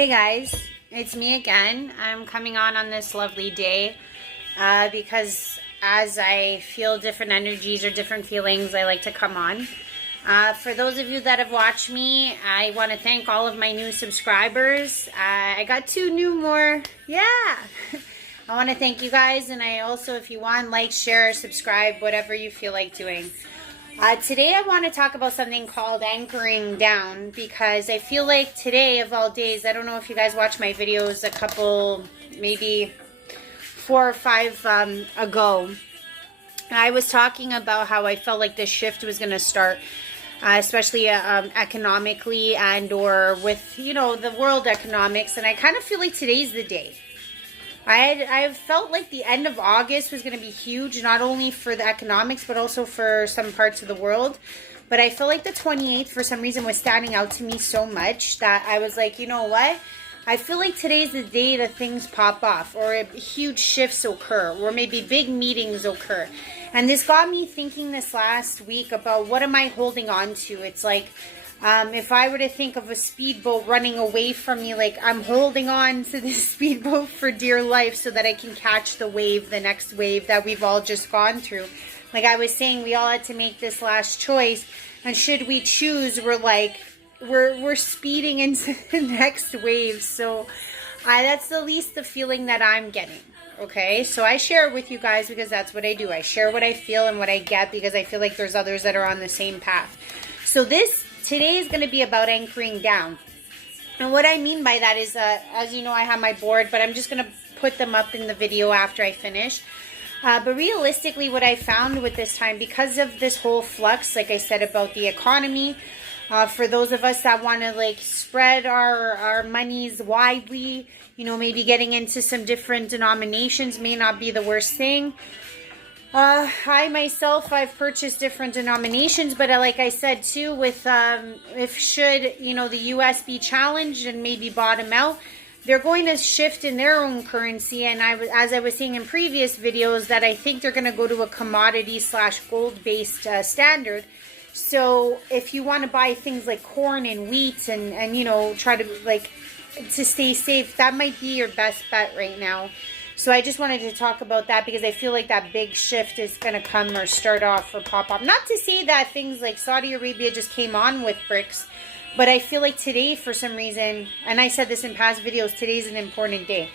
Hey guys, it's me again. I'm coming on this lovely day because as I feel different energies or different feelings, I like to come on. For those of you that have watched me, I want to thank all of my new subscribers. I got 2 new more. Yeah! I want to thank you guys, and I also, if you want, like, share, subscribe, whatever you feel like doing. Today I want to talk about something called anchoring down, because I feel like today of all days, I don't know if you guys watched my videos a couple, maybe 4 or 5 ago. I was talking about how I felt like this shift was going to start, especially economically and or with, you know, the world economics, and I kind of feel like today's the day. I felt like the end of August was going to be huge, not only for the economics, but also for some parts of the world. But I feel like the 28th, for some reason, was standing out to me so much that I was like, you know what? I feel like today's the day that things pop off, or huge shifts occur, or maybe big meetings occur. And this got me thinking this last week about what am I holding on to? It's like, if I were to think of a speedboat running away from me, like I'm holding on to this speedboat for dear life so that I can catch the wave, the next wave that we've all just gone through. Like I was saying, we all had to make this last choice, and should we choose, we're speeding into the next wave. So that's the least the feeling that I'm getting. Okay, so I share it with you guys because that's what I do. I share what I feel and what I get because I feel like there's others that are on the same path. So today is going to be about anchoring down. And what I mean by that is, as you know, I have my board, but I'm just going to put them up in the video after I finish. But realistically, what I found with this time, because of this whole flux, like I said, about the economy, for those of us that want to like spread our monies widely, you know, maybe getting into some different denominations may not be the worst thing. I myself, I've purchased different denominations, but like I said too, with if should, you know, the US be challenged and maybe bottom out, they're going to shift in their own currency. And as I was saying in previous videos, that I think they're going to go to a commodity / gold based standard. So if you want to buy things like corn and wheat and you know, try to stay safe, that might be your best bet right now. So I just wanted to talk about that because I feel like that big shift is going to come or start off or pop up. Not to say that things like Saudi Arabia just came on with BRICS, but I feel like today, for some reason, and I said this in past videos, today's an important day.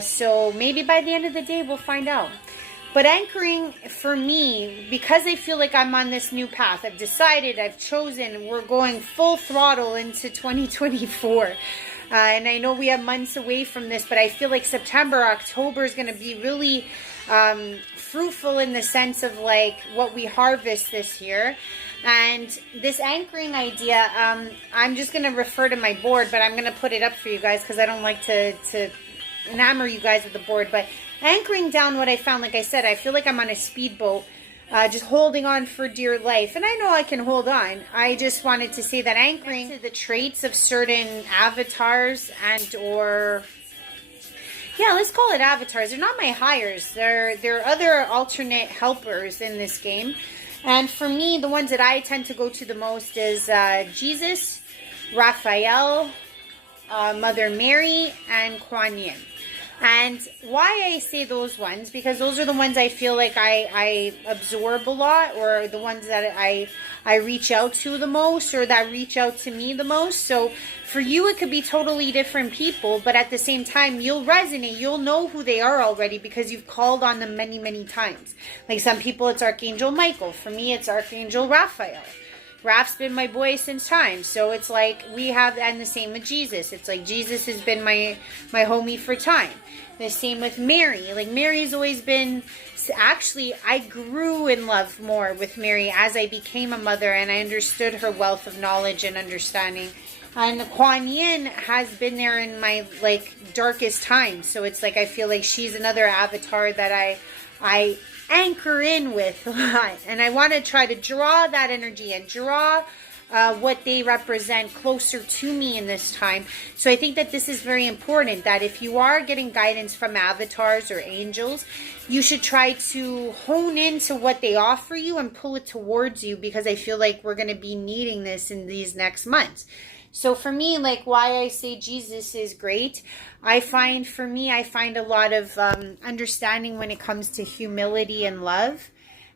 So maybe by the end of the day, we'll find out. But anchoring, for me, because I feel like I'm on this new path, I've decided, I've chosen, we're going full throttle into 2024. And I know we have months away from this, but I feel like September, October is going to be really fruitful in the sense of like what we harvest this year. And this anchoring idea, I'm just going to refer to my board, but I'm going to put it up for you guys because I don't like to enamor you guys with the board. But anchoring down, what I found, like I said, I feel like I'm on a speedboat. Just holding on for dear life. And I know I can hold on. I just wanted to say that anchoring to the traits of certain avatars and or... yeah, let's call it avatars. They're not my hires. They're other alternate helpers in this game. And for me, the ones that I tend to go to the most is Jesus, Raphael, Mother Mary, and Kuan Yin. And why I say those ones, because those are the ones I feel like I absorb a lot, or the ones that I reach out to the most, or that reach out to me the most. So for you, it could be totally different people, but at the same time, you'll resonate. You'll know who they are already because you've called on them many, many times. Like some people, it's Archangel Michael. For me, it's Archangel Raphael. Raph's been my boy since time. So it's like we have, and the same with Jesus. It's like Jesus has been my homie for time. The same with Mary. Like Mary's always been, actually I grew in love more with Mary as I became a mother and I understood her wealth of knowledge and understanding. And Kuan Yin has been there in my like darkest times. So it's like I feel like she's another avatar that I anchor in with a lot, and I want to try to draw that energy and draw what they represent closer to me in this time. So I think that this is very important, that if you are getting guidance from avatars or angels, you should try to hone into what they offer you and pull it towards you, because I feel like we're going to be needing this in these next months. So for me, like why I say Jesus is great, I find a lot of understanding when it comes to humility and love.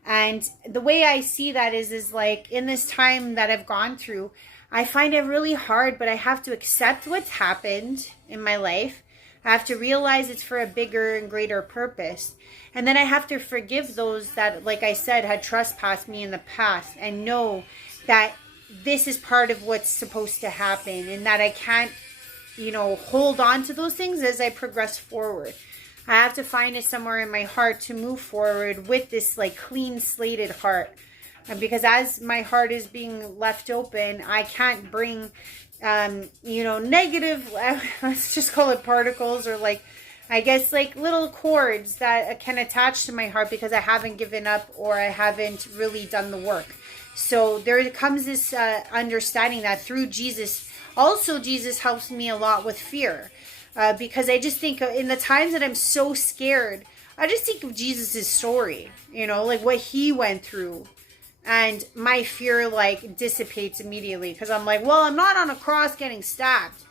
And the way I see that is like in this time that I've gone through, I find it really hard, but I have to accept what's happened in my life. I have to realize it's for a bigger and greater purpose. And then I have to forgive those that, like I said, had trespassed me in the past and know that this is part of what's supposed to happen and that I can't, hold on to those things as I progress forward. I have to find it somewhere in my heart to move forward with this like clean slated heart. And because as my heart is being left open, I can't bring, negative, let's just call it particles or like, I guess like little cords that can attach to my heart because I haven't given up or I haven't really done the work. So there comes this understanding that through Jesus, also Jesus helps me a lot with fear. Because I just think in the times that I'm so scared, I just think of Jesus' story, like what he went through. And my fear like dissipates immediately because I'm like, well, I'm not on a cross getting stabbed.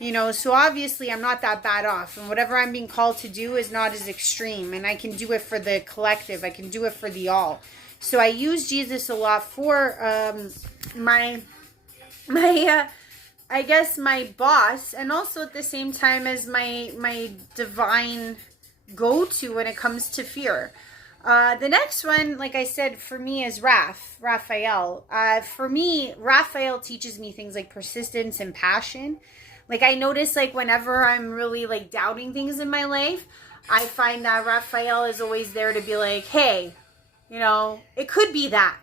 So obviously I'm not that bad off. And whatever I'm being called to do is not as extreme. And I can do it for the collective. I can do it for the all. So I use Jesus a lot for my I guess my boss, and also at the same time as my divine go-to when it comes to fear. The next one, like I said, for me is Raphael. For me, Raphael teaches me things like persistence and passion. Like I notice like whenever I'm really like doubting things in my life, I find that Raphael is always there to be like, hey, it could be that.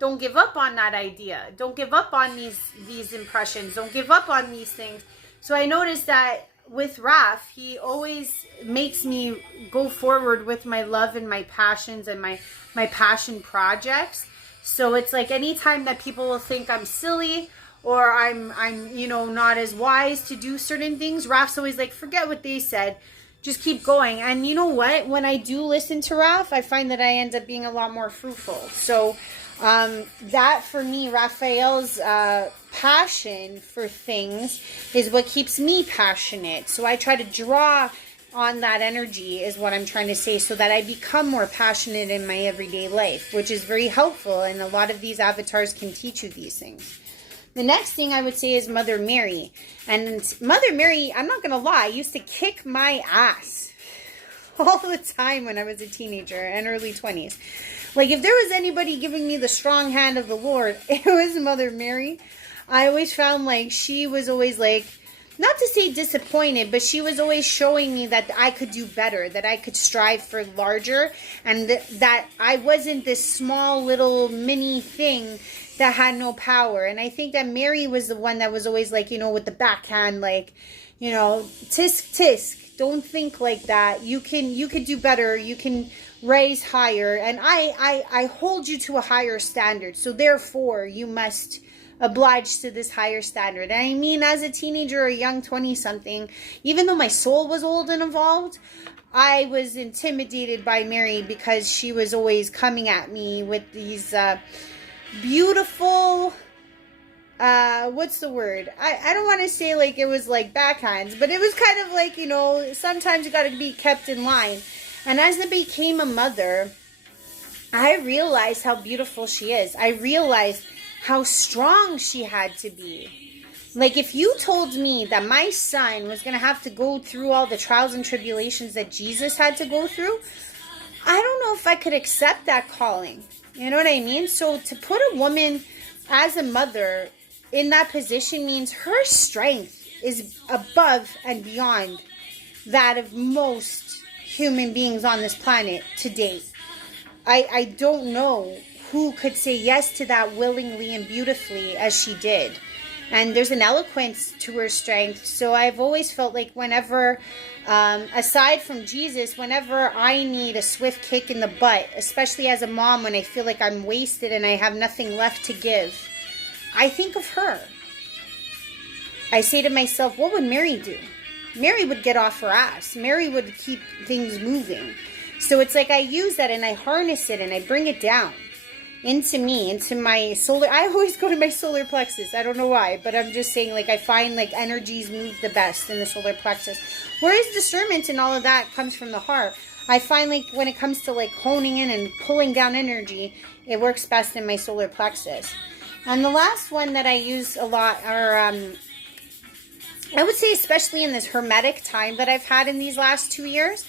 Don't give up on that idea. Don't give up on these impressions. Don't give up on these things. So I noticed that with Raph, he always makes me go forward with my love and my passions and my passion projects. So it's like anytime that people will think I'm silly or I'm not as wise to do certain things, Raph's always like, forget what they said. Just keep going. And you know what? When I do listen to Raph, I find that I end up being a lot more fruitful. So that for me, Raphael's passion for things is what keeps me passionate. So I try to draw on that energy is what I'm trying to say so that I become more passionate in my everyday life, which is very helpful. And a lot of these avatars can teach you these things. The next thing I would say is Mother Mary. And Mother Mary, I'm not going to lie, used to kick my ass all the time when I was a teenager and early 20s. Like if there was anybody giving me the strong hand of the Lord, it was Mother Mary. I always found like she was always like, not to say disappointed, but she was always showing me that I could do better, that I could strive for larger, and that I wasn't this small little mini thing that had no power. And I think that Mary was the one that was always like, with the backhand, like, tisk tisk, don't think like that. You could do better. You can raise higher. And I hold you to a higher standard. So therefore you must oblige to this higher standard. And I mean, as a teenager or a young 20-something, even though my soul was old and evolved, I was intimidated by Mary because she was always coming at me with these beautiful, what's the word? I don't want to say like it was like backhands, but it was kind of like, sometimes you got to be kept in line. And as I became a mother, I realized how beautiful she is. I realized how strong she had to be. Like if you told me that my son was going to have to go through all the trials and tribulations that Jesus had to go through, I don't know if I could accept that calling. You know what I mean? So to put a woman as a mother in that position means her strength is above and beyond that of most human beings on this planet to date. I don't know who could say yes to that willingly and beautifully as she did. And there's an eloquence to her strength. So I've always felt like whenever, aside from Jesus, whenever I need a swift kick in the butt, especially as a mom when I feel like I'm wasted and I have nothing left to give, I think of her. I say to myself, what would Mary do? Mary would get off her ass. Mary would keep things moving. So it's like I use that and I harness it and I bring it down. into me, into my solar. I always go to my solar plexus. I don't know why, but I'm just saying, like, I find like energies move the best in the solar plexus. Whereas discernment and all of that comes from the heart. I find like when it comes to like honing in and pulling down energy, it works best in my solar plexus. And the last one that I use a lot are, I would say especially in this hermetic time that I've had in these last 2 years,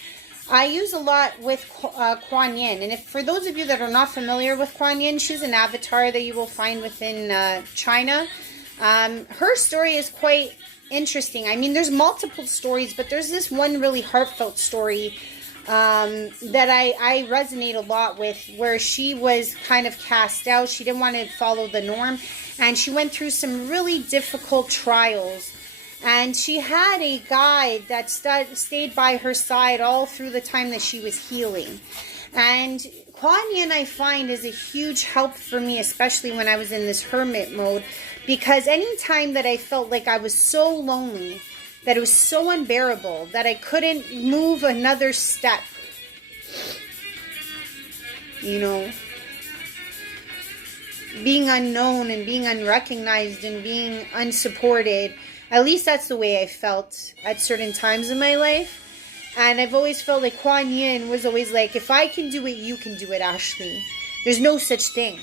I use a lot with Kuan Yin. And if for those of you that are not familiar with Kuan Yin, she's an avatar that you will find within China. Her story is quite interesting. I mean, there's multiple stories, but there's this one really heartfelt story that I resonate a lot with, where she was kind of cast out. She didn't want to follow the norm, and she went through some really difficult trials. And she had a guide that stayed by her side all through the time that she was healing. And Kuan Yin, I find, is a huge help for me, especially when I was in this hermit mode, because anytime that I felt like I was so lonely, that it was so unbearable, that I couldn't move another step, you know, being unknown and being unrecognized and being unsupported. At least that's the way I felt at certain times in my life. And I've always felt like Kuan Yin was always like, if I can do it, you can do it, Ashley. There's no such thing.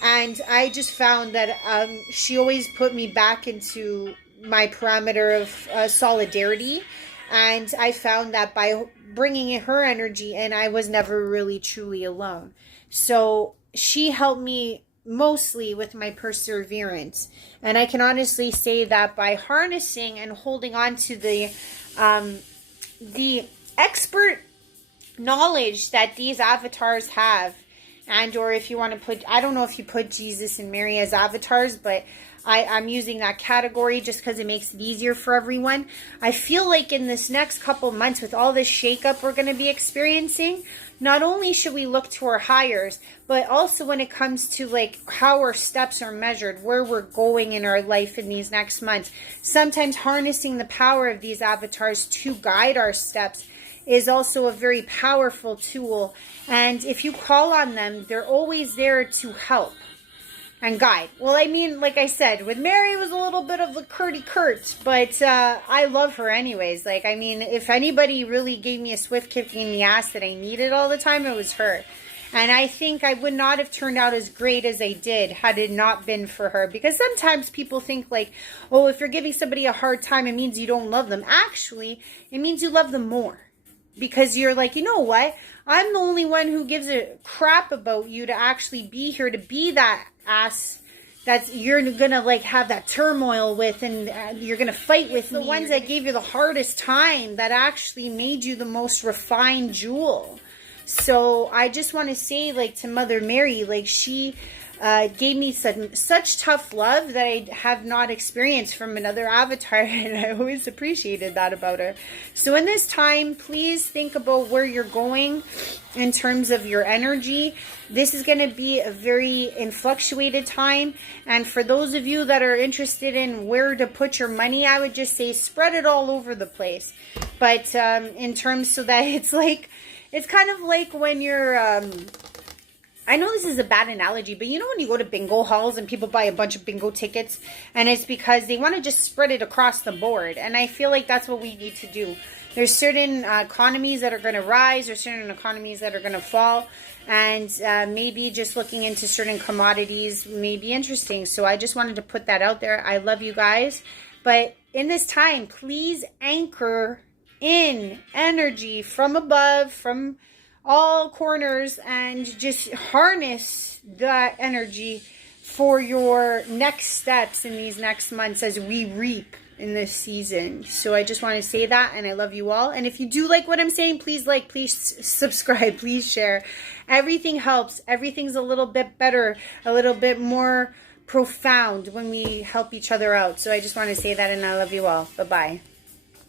And I just found that she always put me back into my parameter of solidarity. And I found that by bringing in her energy, and I was never really truly alone. So she helped me mostly with my perseverance. And I can honestly say that by harnessing and holding on to the expert knowledge that these avatars have, and or if you want to put, I don't know if you put Jesus and Mary as avatars, but I'm using that category just because it makes it easier for everyone. I feel like in this next couple months, with all this shakeup we're going to be experiencing, not only should we look to our higher, but also when it comes to like how our steps are measured, where we're going in our life in these next months, sometimes harnessing the power of these avatars to guide our steps is also a very powerful tool. And if you call on them, they're always there to help and guide. Well, I mean, like I said, with Mary, it was a little bit of a curdy curt, but I love her anyways. Like, I mean, if anybody really gave me a swift kick in the ass that I needed all the time, it was her. And I think I would not have turned out as great as I did had it not been for her. Because sometimes people think like, oh, if you're giving somebody a hard time, it means you don't love them. Actually, it means you love them more. Because you're like, you know what? I'm the only one who gives a crap about you to actually be here, to be that ass that you're gonna like have that turmoil with, and you're gonna fight with. The ones that gave you the hardest time that actually made you the most refined jewel. So I just want to say, like, to Mother Mary, like, she gave me such tough love that I have not experienced from another avatar, and I always appreciated that about her. So in this time, please think about where you're going in terms of your energy. This is going to be a very influctuated time, and for those of you that are interested in where to put your money, I would just say spread it all over the place. But in terms so that it's like, it's kind of like when you're I know this is a bad analogy, but you know when you go to bingo halls and people buy a bunch of bingo tickets, and it's because they want to just spread it across the board. And I feel like that's what we need to do. There's certain economies that are going to rise, or certain economies that are going to fall. And maybe just looking into certain commodities may be interesting. So I just wanted to put that out there. I love you guys. But in this time, please anchor in energy from above, from all corners, and just harness that energy for your next steps in these next months as we reap in this season. So I just want to say that, and I love you all. And if you do like what I'm saying, please like, please subscribe, please share. Everything helps. Everything's a little bit better, a little bit more profound when we help each other out. So I just want to say that, and I love you all. Bye-bye.